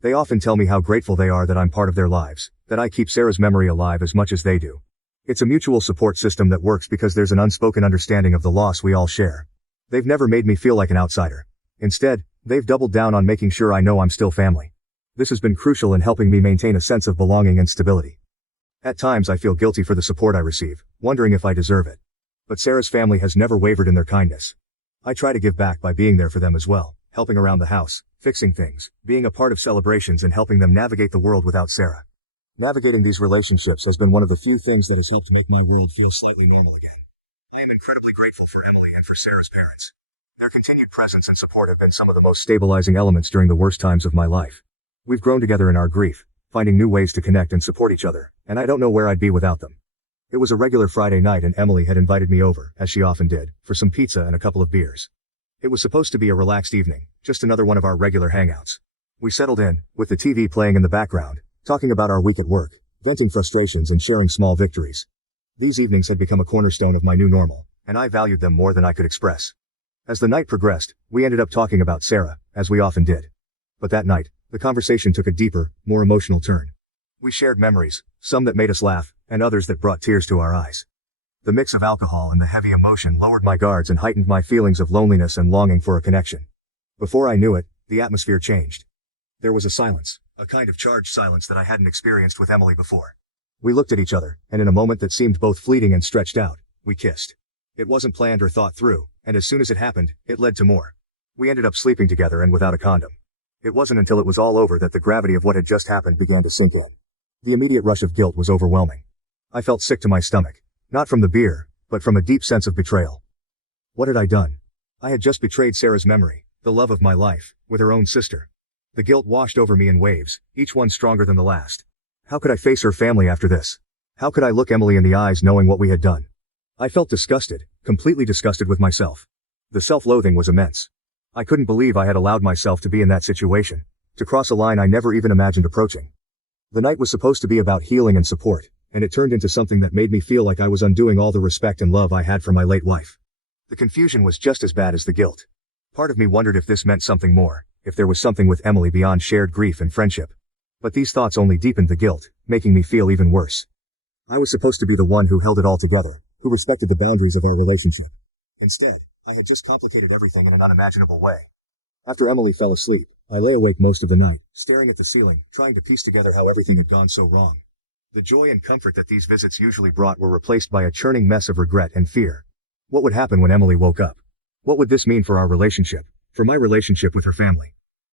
They often tell me how grateful they are that I'm part of their lives, that I keep Sarah's memory alive as much as they do. It's a mutual support system that works because there's an unspoken understanding of the loss we all share. They've never made me feel like an outsider. Instead, they've doubled down on making sure I know I'm still family. This has been crucial in helping me maintain a sense of belonging and stability. At times I feel guilty for the support I receive, wondering if I deserve it. But Sarah's family has never wavered in their kindness. I try to give back by being there for them as well, helping around the house, fixing things, being a part of celebrations and helping them navigate the world without Sarah. Navigating these relationships has been one of the few things that has helped make my world feel slightly normal again. I am incredibly grateful for Emily and for Sarah's parents. Their continued presence and support have been some of the most stabilizing elements during the worst times of my life. We've grown together in our grief, finding new ways to connect and support each other, and I don't know where I'd be without them. It was a regular Friday night and Emily had invited me over, as she often did, for some pizza and a couple of beers. It was supposed to be a relaxed evening, just another one of our regular hangouts. We settled in, with the TV playing in the background, talking about our week at work, venting frustrations and sharing small victories. These evenings had become a cornerstone of my new normal, and I valued them more than I could express. As the night progressed, we ended up talking about Sarah, as we often did. But that night, the conversation took a deeper, more emotional turn. We shared memories, some that made us laugh, and others that brought tears to our eyes. The mix of alcohol and the heavy emotion lowered my guards and heightened my feelings of loneliness and longing for a connection. Before I knew it, the atmosphere changed. There was a silence, a kind of charged silence that I hadn't experienced with Emily before. We looked at each other, and in a moment that seemed both fleeting and stretched out, we kissed. It wasn't planned or thought through, and as soon as it happened, it led to more. We ended up sleeping together and without a condom. It wasn't until it was all over that the gravity of what had just happened began to sink in. The immediate rush of guilt was overwhelming. I felt sick to my stomach, not from the beer, but from a deep sense of betrayal. What had I done? I had just betrayed Sarah's memory, the love of my life, with her own sister. The guilt washed over me in waves, each one stronger than the last. How could I face her family after this? How could I look Emily in the eyes knowing what we had done? I felt disgusted, completely disgusted with myself. The self-loathing was immense. I couldn't believe I had allowed myself to be in that situation, to cross a line I never even imagined approaching. The night was supposed to be about healing and support, and it turned into something that made me feel like I was undoing all the respect and love I had for my late wife. The confusion was just as bad as the guilt. Part of me wondered if this meant something more, if there was something with Emily beyond shared grief and friendship. But these thoughts only deepened the guilt, making me feel even worse. I was supposed to be the one who held it all together, who respected the boundaries of our relationship. Instead, I had just complicated everything in an unimaginable way. After Emily fell asleep, I lay awake most of the night, staring at the ceiling, trying to piece together how everything had gone so wrong. The joy and comfort that these visits usually brought were replaced by a churning mess of regret and fear. What would happen when Emily woke up? What would this mean for our relationship, for my relationship with her family?